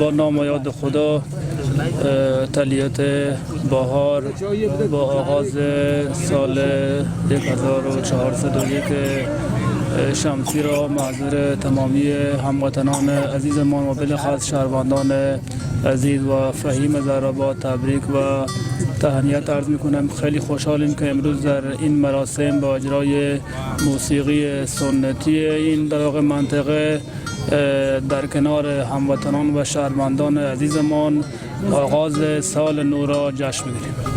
با نام و یاد خدا تلیت بهار با آغاز سال 1401 شمسی را معذر تمامی هموطنان عزیزمان و بالاخص شهروندان عزیز و فهیم زهرآباد تبریک و تهنیت عرض میکنم. خیلی خوشحالیم که امروز در این مراسم با اجرای موسیقی سنتی این در واقع منطقه در کنار هموطنان و شهروندان عزیزمان آغاز سال نو را جشن میگیریم.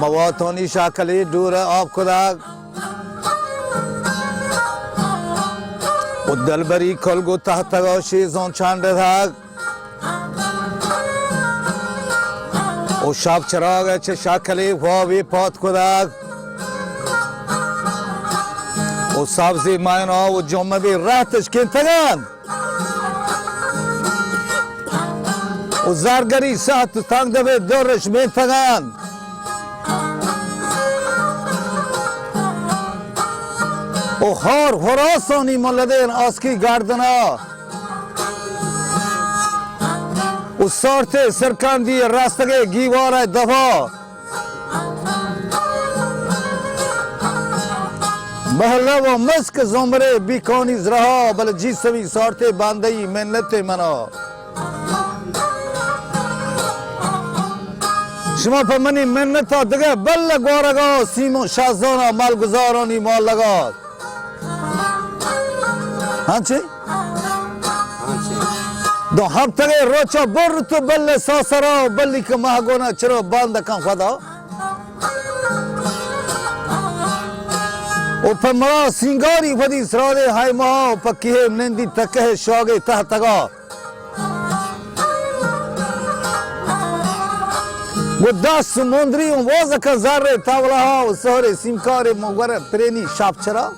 مواتانی شکلی دور آب کدک و دلبری کلگو تحت شیزان چند دک و شب چراغ چه شکلی خوابی پات کدک و سبزی ماینا و جمعه بی رهتش کنتگن و زرگری ساعت تنگ دبی دورش میتگن و خار خراسانی ملدین آسکی گردنا و سارت سرکندی رستگی گیوار دفا محله و مسک زمره بیکانی زرها بل جیسوی سارت باندهی منت منا شما پا منی منتا دگه بل گوارگا سیمو شازانا مالگزارانی مال لگاد هنچه؟ دو هفته روچا بر تو بل ساسرا بلی که مهگونا چرا باند کن خدا و پا مرا سینگاری فدی سراده های مها پا کیه منندی تکه شاگه تحتگا و دست مندری و واز که ذره تاوله ها و سهر سیمکار مگر پرینی شاب چرا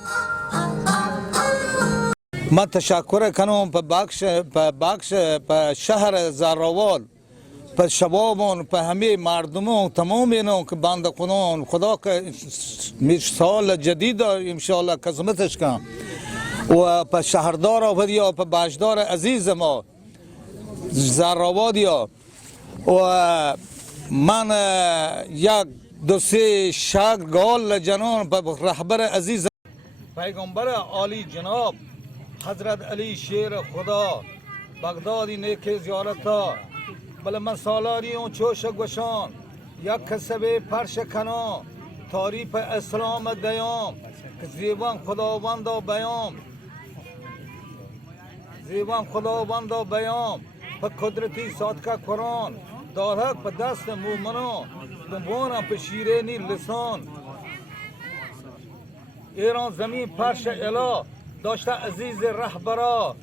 من تشکر کنم په بخش په شهر زراوال په شبابون په همه مردمون تمام اینو که بنده کنون خدا که سال جدید انشاءالله قسمتش کن و په شهردار آفدیا په باشدار عزیز ما زراوادیا و من یک دو سه شگال جنان به رهبر عزیز پیغمبر عالی جناب حضرت علی شیر خدا بغدادی نیک زیارت ها بله من سالاری اون چوش گوشان یک کسب پرش کنام تعریف اسلام دیام که زیبان خداوند و بیام زیبان خداوند و بیام په قدرتی صادقه قرآن دارک په دست مومنان دنبانم په شیرینی لسان ایران زمین پرش اله داشته عزیز رهبرا